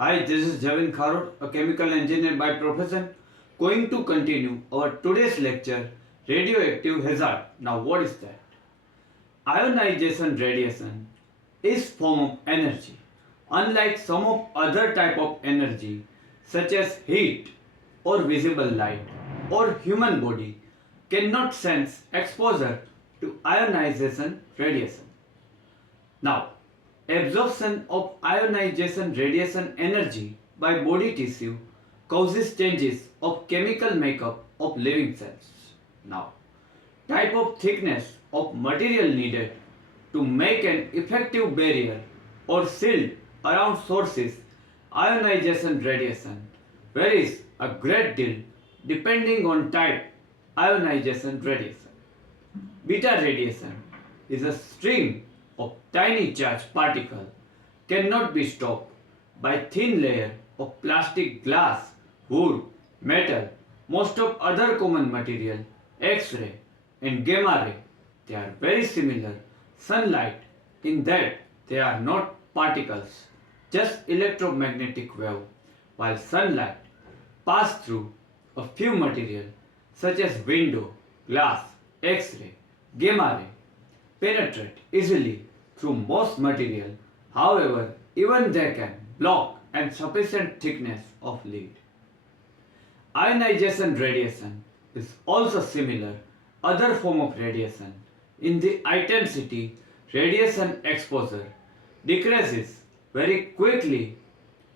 Hi, this is javinkharod, a chemical engineer by profession, going to continue our today's lecture, radioactive hazard. Now, what is that? Ionization radiation is form of energy. Unlike some of other type of energy, such as heat or visible light, or human body cannot sense exposure to ionization radiation. Now, absorption of ionization radiation energy by body tissue causes changes of chemical makeup of living cells. Now, type of thickness of material needed to make an effective barrier or shield around sources ionization radiation varies a great deal depending on type ionization radiation. Beta radiation is a stream of tiny charged particles cannot be stopped by thin layer of plastic, glass, wood, metal, most of other common material, X-ray and gamma ray. They are very similar sunlight in that they are not particles, just electromagnetic wave, while sunlight pass through a few material such as window, glass, X-ray, gamma ray penetrate easily through most material. However, even they can block and sufficient thickness of lead. Ionization radiation is also similar other form of radiation. In the intensity, radiation exposure decreases very quickly.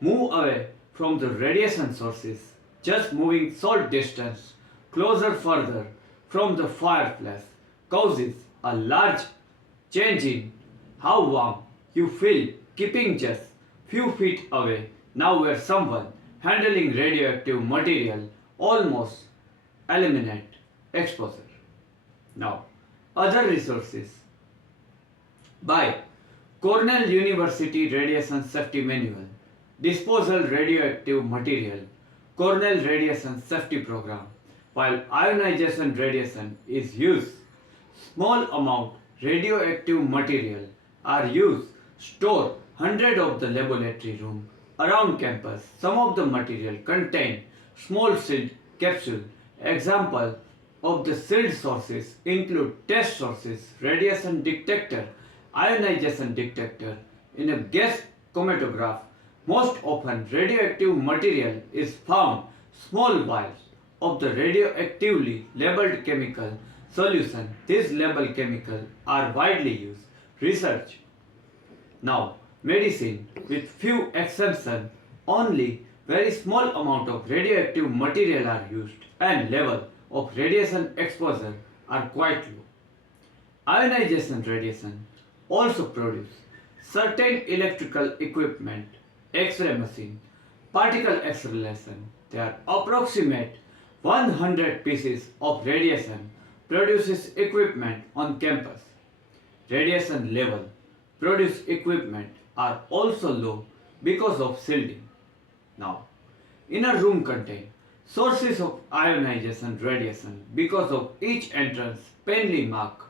Move away from the radiation sources, just moving short distance closer further from the fireplace causes a large change in how warm you feel keeping just few feet away now where someone handling radioactive material almost eliminate exposure. Now, other resources by Cornell University Radiation Safety Manual, Disposal Radioactive Material, Cornell Radiation Safety Program. While ionization radiation is used, small amount radioactive material are used store hundred of the laboratory room around campus. Some of the material contain small sealed capsule. Example of the sealed sources include test sources, radiation detector, ionization detector. In a gas chromatograph, most often radioactive material is found small vials of the radioactively labeled chemical solution. These labeled chemicals are widely used. Research. Now, medicine, with few exceptions, only very small amount of radioactive material are used and level of radiation exposure are quite low. Ionization radiation also produce certain electrical equipment, X-ray machine, particle acceleration. They are approximate 100 pieces of radiation produces equipment on campus. Radiation level produced equipment are also low because of shielding. Now, in a room contain sources of ionization radiation because of each entrance plainly mark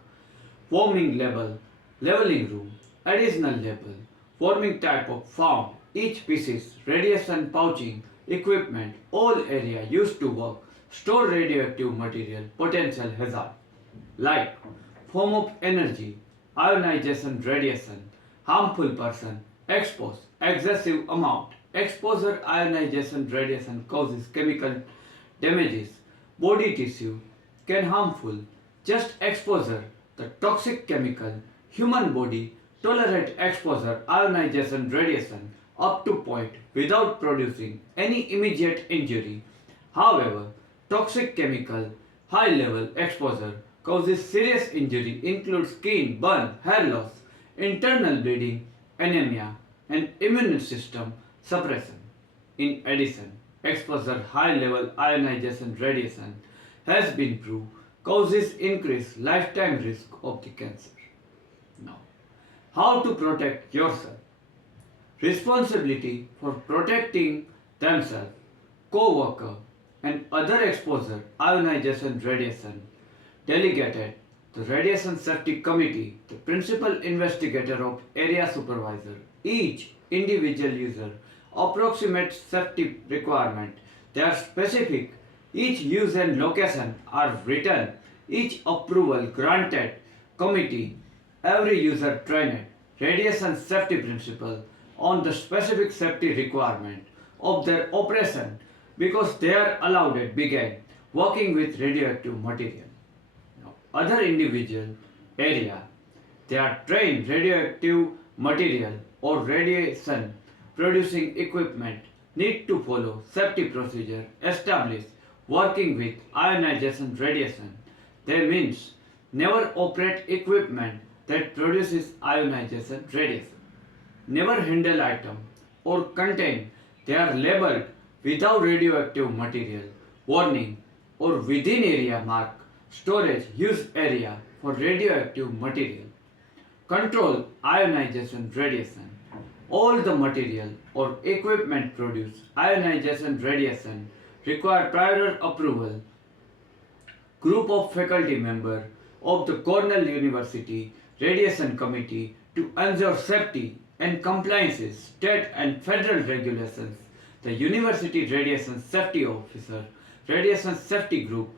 warming level, leveling room, additional level, warming type of found, each pieces, radiation pouching, equipment, all area used to work, store radioactive material, potential hazard, like form of energy, ionization radiation, harmful person, expose, excessive amount, exposure ionization radiation causes chemical damages, body tissue, can harmful, just exposure, the toxic chemical, human body tolerate exposure ionization radiation up to point without producing any immediate injury. However, toxic chemical high level exposure causes serious injury include skin burn, hair loss, internal bleeding, anemia and immune system suppression. In addition, exposure high level ionization radiation has been proved causes increased lifetime risk of the cancer. Now, how to protect yourself? Responsibility for protecting themselves, co-worker and other exposure ionization radiation delegated the Radiation Safety Committee, the principal investigator of area supervisor, each individual user approximate safety requirement. They are specific. Each use and location are written. Each approval granted. Committee. Every user trained. Radiation safety principle on the specific safety requirement of their operation because they are allowed to begin working with radioactive material. Now, other individual area, they are trained radioactive material or radiation producing equipment need to follow safety procedure established working with ionization radiation. They means never operate equipment that produces ionization radiation. Never handle item or contain they are labeled without radioactive material warning or within area mark storage use area for radioactive material. Control ionization radiation. All the material or equipment produce ionization radiation require prior approval. Group of faculty members of the Cornell University Radiation Committee to ensure safety and compliances state and federal regulations. The University Radiation Safety Officer, Radiation Safety Group,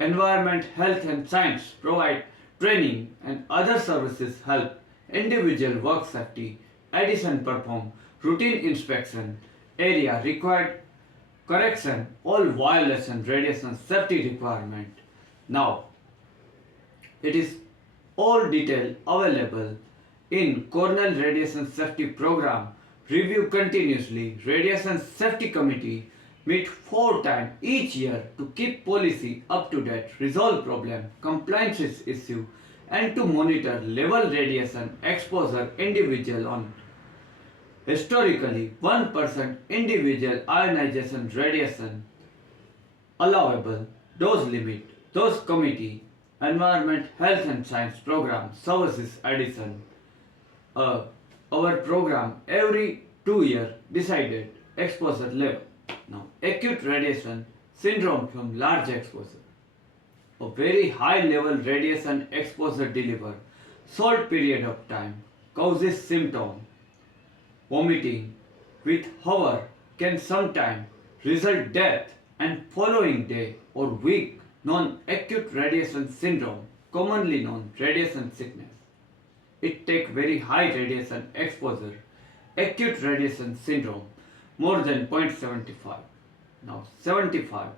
Environment, Health and Science provide training and other services help individual work safety. Addition perform routine inspection area required correction all violation radiation safety requirement. Now it is all detail available in Cornell Radiation Safety Program. Review continuously. Radiation Safety Committee meet 4 times each year to keep policy up to date, resolve problem, compliances issue, and to monitor level radiation exposure individual on historically 1% individual ionization radiation allowable dose limit. Those committee Environment, Health and Science Program Services Addition. Our program every 2 year decided exposure level. Now acute radiation syndrome from large exposure. A very high level radiation exposure deliver short period of time causes symptom vomiting with hover can sometimes result death and following day or week known acute radiation syndrome commonly known radiation sickness. It take very high radiation exposure acute radiation syndrome more than 0.75. Now 75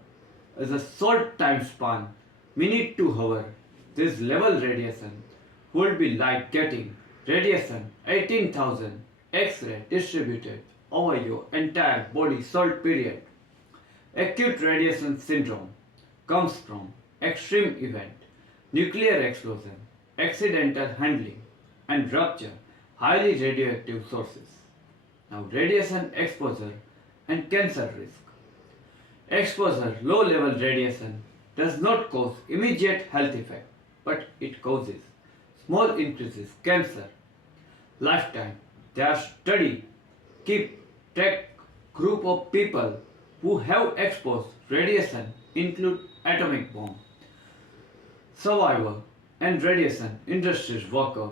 is a short time span minute to hour. This level radiation would be like getting radiation 18,000 X-ray distributed over your entire body short period. Acute radiation syndrome comes from extreme event, nuclear explosion, accidental handling and rupture, highly radioactive sources. Now radiation exposure and cancer risk. Exposure low level radiation does not cause immediate health effect, but it causes small increases cancer. Lifetime. Their study keep track group of people who have exposed radiation include atomic bomb, survivor and radiation industries worker.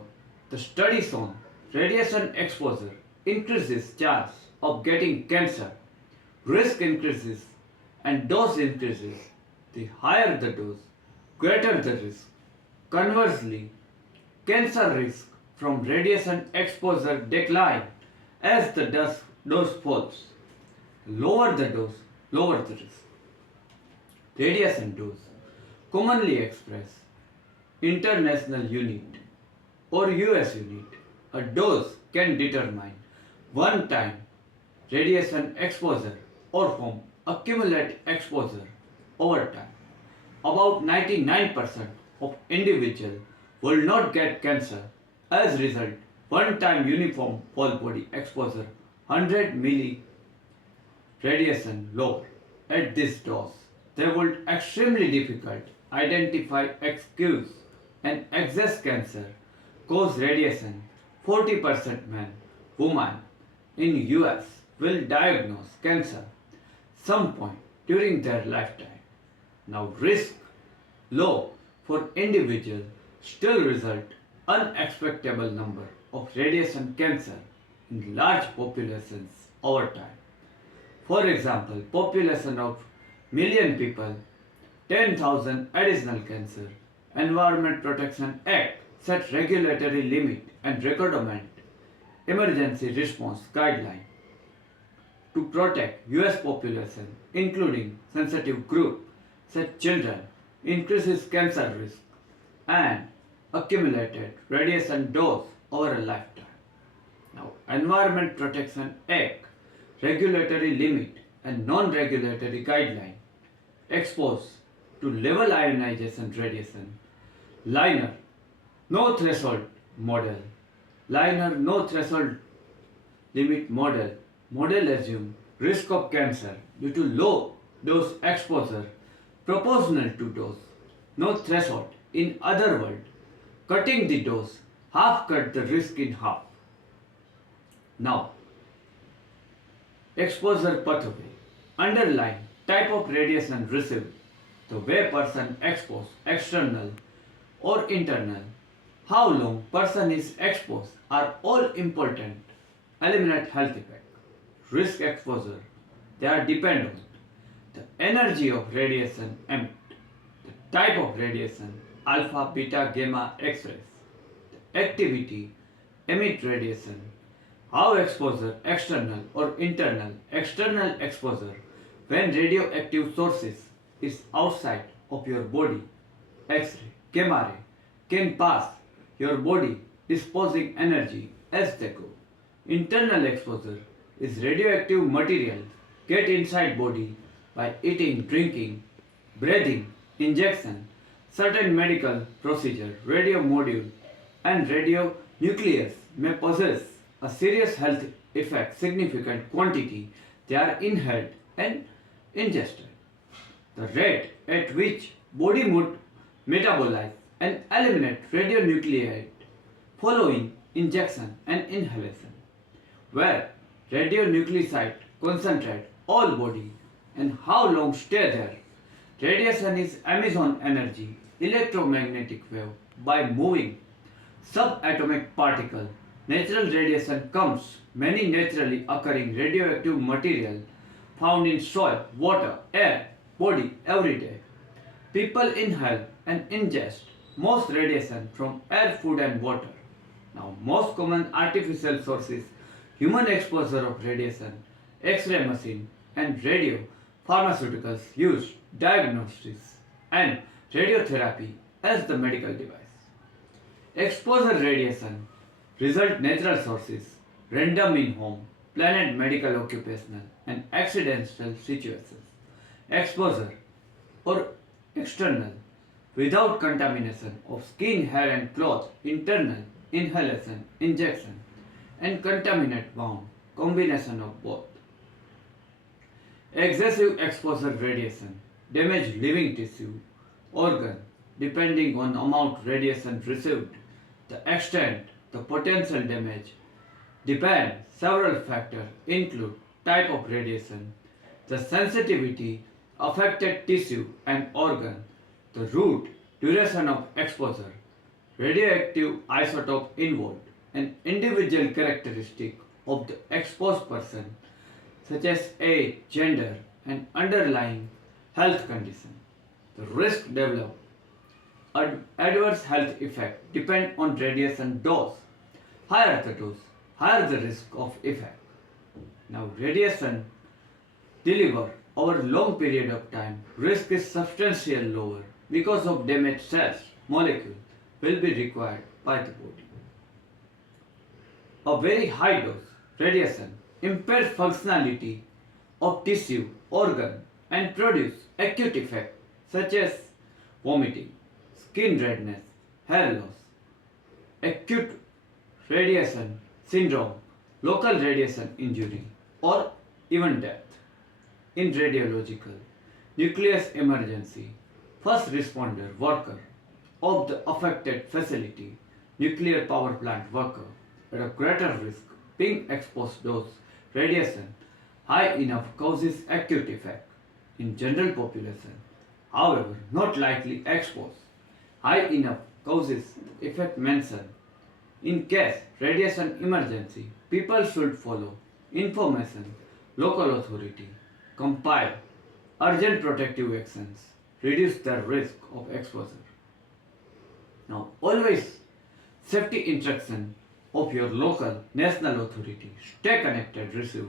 The study shown radiation exposure increases chance of getting cancer, risk increases and dose increases. The higher the dose, greater the risk. Conversely, cancer risk from radiation exposure decline as the dose falls. Lower the dose, lower the risk. Radiation dose, commonly expressed international unit or US unit. A dose can determine one time radiation exposure or from accumulated exposure over time. About 99% of individuals will not get cancer as result one time uniform whole body exposure 100 milli radiation lower at this dose. They would extremely difficult identify excuse and excess cancer cause radiation. 40% men, women in US will diagnose cancer some point during their lifetime. Now risk low for individual still result unexpectable number of radiation cancer in large populations over time. For example, population of million people, 10,000 additional cancer. Environment Protection Act set regulatory limit and recommend emergency response guideline to protect US population, including sensitive group such children, increases cancer risk and accumulated radiation dose over a lifetime. Now, Environment Protection Act regulatory limit and non-regulatory guideline exposed to level ionization radiation, liner no threshold model, liner no threshold limit model assume risk of cancer due to low dose exposure proportional to dose, no threshold. In other words, cutting the dose half cut the risk in half. Now, exposure pathway, underlying type of radiation received, the way person exposed, external or internal, how long person is exposed are all important. Eliminate health effect. Risk exposure, they are dependent on the energy of radiation emit, the type of radiation, alpha, beta, gamma, X-rays, the activity, emit radiation, how exposure, external or internal, external exposure, when radioactive sources is outside of your body, X-ray, gamma ray, can pass your body disposing energy as they go. Internal exposure is radioactive material get inside body by eating, drinking, breathing, injection, certain medical procedure, radio module and radionucleus may possess a serious health effect significant quantity they are inhaled and ingested. The rate at which body would metabolize and eliminate radionuclide following injection and inhalation, where radionuclide concentrate all body and how long stay there. Radiation is emission energy, electromagnetic wave by moving subatomic particle. Natural radiation comes many naturally occurring radioactive material found in soil, water, air, body every day. People inhale and ingest most radiation from air, food and water. Now, most common artificial sources, human exposure of radiation, X-ray machine and radio pharmaceuticals used diagnostics and radiotherapy as the medical device. Exposure radiation result natural sources, random in home, planet medical occupational and accidental situations. Exposure or external without contamination of skin, hair and cloth, internal inhalation, injection and contaminate bound, combination of both. Excessive exposure radiation damage living tissue, organ, depending on amount radiation received, the extent, the potential damage depend several factors include type of radiation, the sensitivity, affected tissue and organ, the route, duration of exposure, radioactive isotope involved, and individual characteristic of the exposed person such as age, gender, and underlying health condition. The risk develop adverse health effect depend on radiation dose. Higher the dose, higher the risk of effect. Now radiation deliver over long period of time, risk is substantially lower because of damaged cells, molecule will be required by the body. A very high dose radiation impairs functionality of tissue, organ and produce acute effect such as vomiting, skin redness, hair loss, acute radiation syndrome, local radiation injury or even death. In radiological, nucleus emergency, first responder worker of the affected facility, nuclear power plant worker at a greater risk being exposed to radiation high enough causes acute effect. In general population, however, not likely exposed, high enough causes effect mentioned. In case radiation emergency, people should follow information, local authority, compile urgent protective actions, reduce the risk of exposure. Now, always safety instruction of your local national authority. Stay connected, receive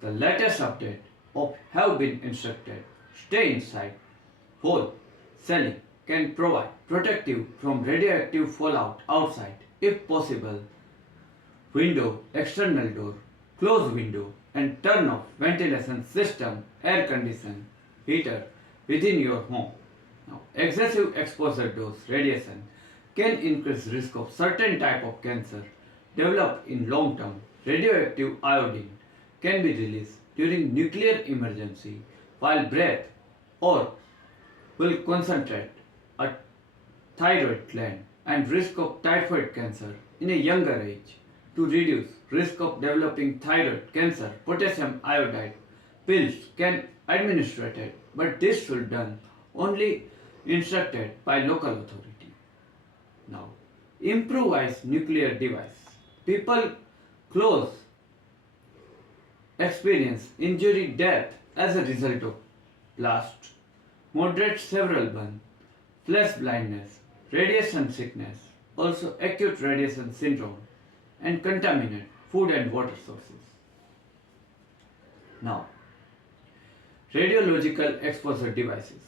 the latest update of have been instructed. Stay inside. Hole selling can provide protective from radioactive fallout outside if possible. Window, external door, close window and turn off ventilation system, air condition, heater within your home. Now, excessive exposure dose radiation can increase risk of certain type of cancer developed in long term. Radioactive iodine can be released during nuclear emergency while breath or will concentrate a thyroid gland and risk of typhoid cancer in a younger age. To reduce risk of developing thyroid cancer, potassium iodide pills can administered, but this should done only instructed by local authority. Now, improvise nuclear device. People close experience injury death as a result of blast, moderate cerebral burn, flash blindness, radiation sickness, also acute radiation syndrome, and contaminate food and water sources. Now, radiological exposure devices.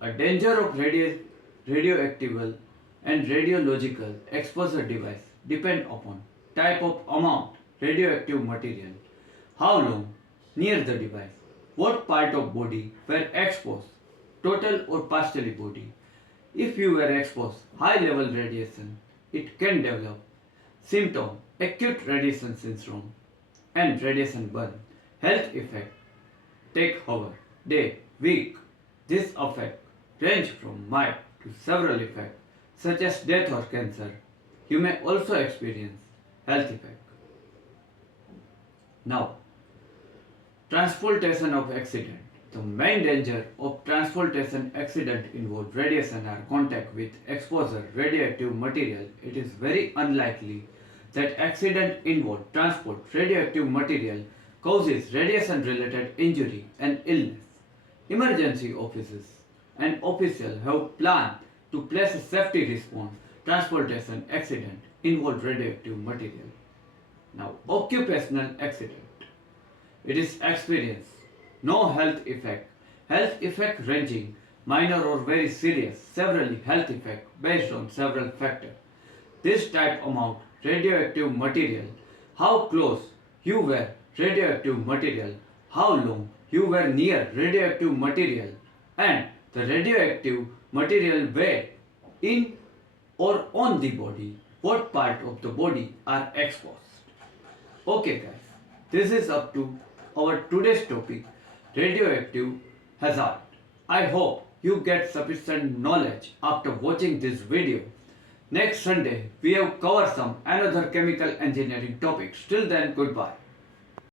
A danger of radioactive and radiological exposure device depend upon type of amount radioactive material, how long near the device, what part of body were exposed, total or partially body. If you were exposed high level radiation, it can develop symptom acute radiation syndrome and radiation burn. Health effect take hour, day, week. This effect range from mild to several effects such as death or cancer. You may also experience health effect. Now, transportation of accident. The main danger of transportation accident involve radiation or contact with exposure radioactive material. It is very unlikely that accident involve transport radioactive material causes radiation related injury and illness. Emergency offices and officials have planned to place a safety response transportation accident involve radioactive material. Now, occupational accident. It is experience, no health effect. Health effect ranging minor or very serious, several health effect based on several factors. This type amount radioactive material, how close you were radioactive material, how long you were near radioactive material, and the radioactive material weight in or on the body, what part of the body are exposed. Okay guys, this is up to our today's topic, radioactive hazard. I hope you get sufficient knowledge after watching this video. Next Sunday, we have covered some another chemical engineering topics. Till then, goodbye.